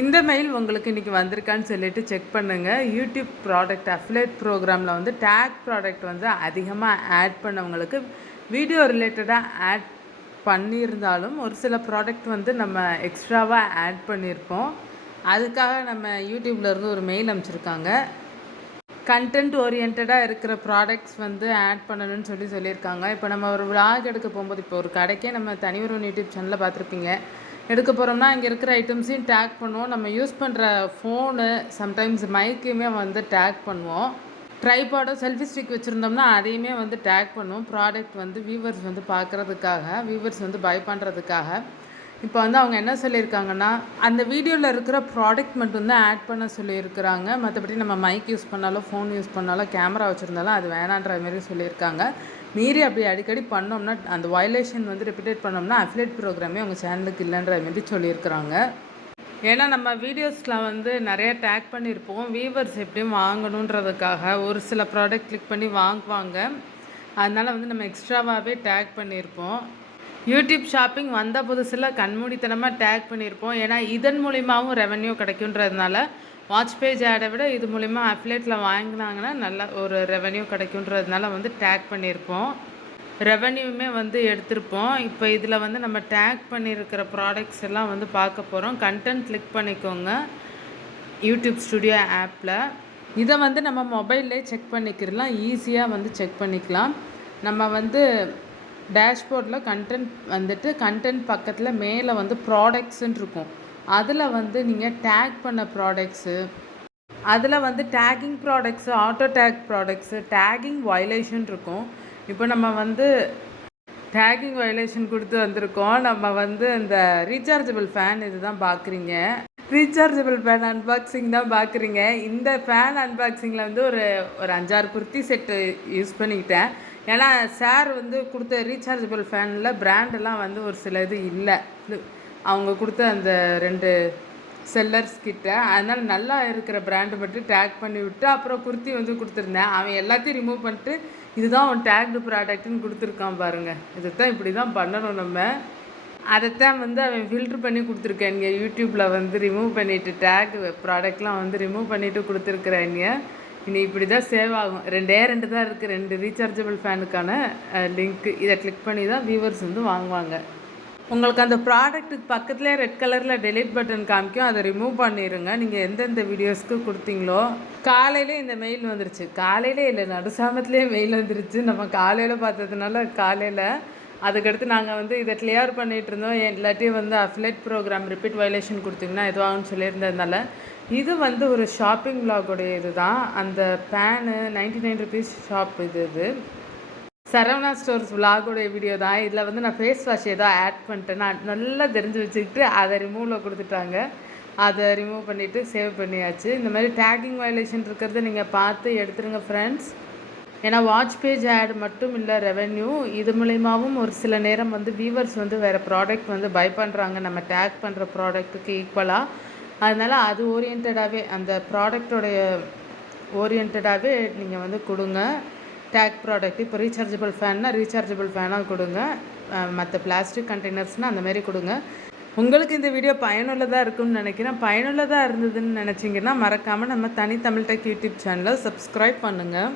இந்த மெயில் உங்களுக்கு இன்றைக்கி வந்திருக்கான்னு சொல்லிட்டு செக் பண்ணுங்கள். யூடியூப் ப்ராடக்ட் அஃபிலேட் ப்ரோக்ராமில் வந்து டேக் ப்ராடக்ட் வந்து அதிகமாக ஆட் பண்ணவங்களுக்கு வீடியோ ரிலேட்டடாக ஆட் பண்ணியிருந்தாலும் ஒரு சில ப்ராடக்ட் வந்து நம்ம எக்ஸ்ட்ராவாக ஆட் பண்ணியிருப்போம். அதுக்காக நம்ம யூடியூப்லேருந்து ஒரு மெயில் அனுப்பிச்சிருக்காங்க. கண்டென்ட் ஓரியன்டாக இருக்கிற ப்ராடக்ட்ஸ் வந்து ஆட் பண்ணணும்னு சொல்லியிருக்காங்க. இப்போ நம்ம ஒரு விளாக் எடுக்க போகும்போது, இப்போ ஒரு கடைக்கே நம்ம தனி ஒரு யூடியூப் சேனலில் பார்த்துருப்பீங்க. எடுக்க போகிறோம்னா இங்கே இருக்கிற ஐட்டம்ஸையும் டேக் பண்ணுவோம். நம்ம யூஸ் பண்ணுற ஃபோனு சம்டைம்ஸ் மைக்கையுமே வந்து டேக் பண்ணுவோம். ட்ரைபாடோ செல்ஃபி ஸ்டிக் வச்சுருந்தோம்னா அதையுமே வந்து டேக் பண்ணுவோம். ப்ராடக்ட் வந்து வியூவர்ஸ் வந்து பார்க்குறதுக்காக, வியூவர்ஸ் வந்து பை பண்ணுறதுக்காக. இப்போ வந்து அவங்க என்ன சொல்லியிருக்காங்கன்னா, அந்த வீடியோவில் இருக்கிற ப்ராடக்ட் மட்டும்தான் ஆட் பண்ண சொல்லியிருக்கிறாங்க. மற்றபடி நம்ம மைக் யூஸ் பண்ணாலும், ஃபோன் யூஸ் பண்ணாலும், கேமரா வச்சுருந்தாலும் அது வேணான்ற மாரி சொல்லியிருக்காங்க. மீறி அப்படி அடிக்கடி பண்ணோம்னா, அந்த வயலேஷன் வந்து ரிப்பீட் பண்ணோம்னா அஃபிலேட் ப்ரோக்ராமே உங்கள் சேனலுக்கு இல்லைன்ற மாரி சொல்லியிருக்கிறாங்க. ஏன்னா நம்ம வீடியோஸில் வந்து நிறைய டேக் பண்ணியிருப்போம். வியூவர்ஸ் எப்படியும் வாங்கணுன்றதுக்காக ஒரு சில ப்ராடக்ட் கிளிக் பண்ணி வாங்குவாங்க. அதனால் வந்து நம்ம எக்ஸ்ட்ராவாகவே டேக் பண்ணியிருப்போம். யூடியூப் ஷாப்பிங் வந்த புதுசில் கண்மூடித்தனமாக டேக் பண்ணியிருப்போம். ஏன்னா இதன் மூலிமாவும் ரெவன்யூ கிடைக்குன்றதுனால வாட்ச் பேஜ் ஆடை விட இது மூலிமா அஃபிலேட்டில் வாங்கினாங்கன்னா நல்ல ஒரு ரெவன்யூ கிடைக்குன்றதுனால வந்து டேக் பண்ணியிருப்போம். ரெவன்யூமே வந்து எடுத்திருப்போம். இப்போ இதில் வந்து நம்ம டேக் பண்ணியிருக்கிற ப்ராடக்ட்ஸ் எல்லாம் வந்து பார்க்க போகிறோம். கண்டென்ட் கிளிக் பண்ணிக்கோங்க யூடியூப் ஸ்டுடியோ ஆப்பில். இதை வந்து நம்ம மொபைல்லே செக் பண்ணிக்கிறலாம். ஈஸியாக வந்து செக் பண்ணிக்கலாம். நம்ம வந்து டேஷ்போர்டில் கண்டென்ட் பக்கத்தில் மேலே வந்து ப்ராடக்ட்ஸுன்னு இருக்கும். அதில் வந்து நீங்கள் டேக் பண்ண ப்ராடக்ட்ஸு, அதில் வந்து taking products, auto take products, taking violation இருக்கும். இப்போ நம்ம வந்து டேகிங் வயலேஷன் கொடுத்து வந்திருக்கோம். நம்ம வந்து இந்த ரீசார்ஜபிள் ஃபேன் இது தான் பார்க்குறீங்க. ரீசார்ஜபிள் ஃபேன் அன்பாக்சிங் தான் பார்க்குறீங்க. இந்த ஃபேன் அன்பாக்சிங்கில் வந்து ஒரு 5-6 குர்த்தி செட்டு யூஸ் பண்ணிக்கிட்டேன். ஏன்னா சார் வந்து கொடுத்த ரீசார்ஜபிள் ஃபேனில் பிராண்டெல்லாம் வந்து ஒரு சில இது இல்லை, அவங்க கொடுத்த அந்த 2 செல்லர்ஸ் கிட்ட. அதனால் நல்லா இருக்கிற பிராண்டு மட்டும் டேக் பண்ணி விட்டு அப்புறம் குர்த்தி வந்து கொடுத்துருந்தேன். அவன் எல்லாத்தையும் ரிமூவ் பண்ணிட்டு இதுதான் அவன் டேக்டு ப்ராடக்ட்டுன்னு கொடுத்துருக்கான் பாருங்கள். இதைத்தான் இப்படி தான் பண்ணணும் நம்ம. அதைத்தான் வந்து அவன் ஃபில்ட்ரு பண்ணி கொடுத்துருக்காங்க. யூடியூப்பில் வந்து ரிமூவ் பண்ணிவிட்டு டேக் ப்ராடக்ட்லாம் வந்து ரிமூவ் பண்ணிவிட்டு கொடுத்துருக்குறாங்க. இனி இப்படி தான் சேவ் ஆகும். 2 தான் இருக்குது. 2 ரீசார்ஜபிள் ஃபேனுக்கான லிங்க்கு. இதை கிளிக் பண்ணி தான் வியூவர்ஸ் வந்து வாங்குவாங்க. உங்களுக்கு அந்த ப்ராடக்ட்டுக்கு பக்கத்துலேயே ரெட் கலரில் டெலிட் பட்டன் காமிக்கும். அதை ரிமூவ் பண்ணிடுங்க. நீங்கள் எந்தெந்த வீடியோஸ்க்கு கொடுத்தீங்களோ. காலையிலே இந்த மெயில் வந்துருச்சு. காலையிலே இல்லை, நடுசாமத்துலேயே மெயில் வந்துருச்சு. நம்ம காலையில் பார்த்ததுனால காலையில். அதுக்கடுத்து நாங்கள் வந்து இதை கிளியர் பண்ணிகிட்டு இருந்தோம். எல்லாத்தையும் வந்து அஃபிலேட் ப்ரோக்ராம் ரிப்பீட் வயலேஷன் கொடுத்திங்கன்னா எதுவாகும்னு சொல்லியிருந்ததுனால இது வந்து ஒரு ஷாப்பிங் விலாகுடைய இது தான். அந்த பேனு 99 ருபீஸ் ஷாப் இது சரவணா ஸ்டோர்ஸ் விலாகுடைய வீடியோ தான். இதில் வந்து நான் ஃபேஸ் வாஷ் ஏதோ ஆட் பண்ணிட்டேன்னா நல்லா தெரிஞ்சு வச்சுக்கிட்டு அதை ரிமூவில் கொடுத்துட்டாங்க. அதை ரிமூவ் பண்ணிவிட்டு சேவ் பண்ணியாச்சு. இந்த மாதிரி டேகிங் வயலேஷன் இருக்கிறத நீங்கள் பார்த்து எடுத்துருங்க ஃப்ரெண்ட்ஸ். ஏன்னா வாட்ச் பேஜ் ஆட் மட்டும் இல்லை ரெவென்யூ, இது மூலிமாவும் ஒரு சில நேரம் வந்து வியூவர்ஸ் வந்து வேறு ப்ராடக்ட் வந்து பை பண்ணுறாங்க நம்ம டேக் பண்ணுற ப்ராடக்ட்டுக்கு ஈக்குவலாக. அதனால் அது ஓரியன்டாகவே அந்த ப்ராடக்டோடைய ஓரியன்டாகவே நீங்கள் வந்து கொடுங்க டேக் ப்ராடக்ட். இப்போ ரீசார்ஜபிள் ஃபேன்னா ரீசார்ஜபிள் ஃபேனாக கொடுங்க, மற்ற பிளாஸ்டிக் கண்டெய்னர்ஸ்னால் அந்தமாரி கொடுங்க. உங்களுக்கு இந்த வீடியோ பயனுள்ளதாக இருக்கும்னு நினைக்கிறேன். பயனுள்ளதாக இருந்ததுன்னு நினச்சிங்கன்னா மறக்காமல் நம்ம தனி தமிழ் டெக் யூடியூப் சேனலை சப்ஸ்கிரைப் பண்ணுங்கள்.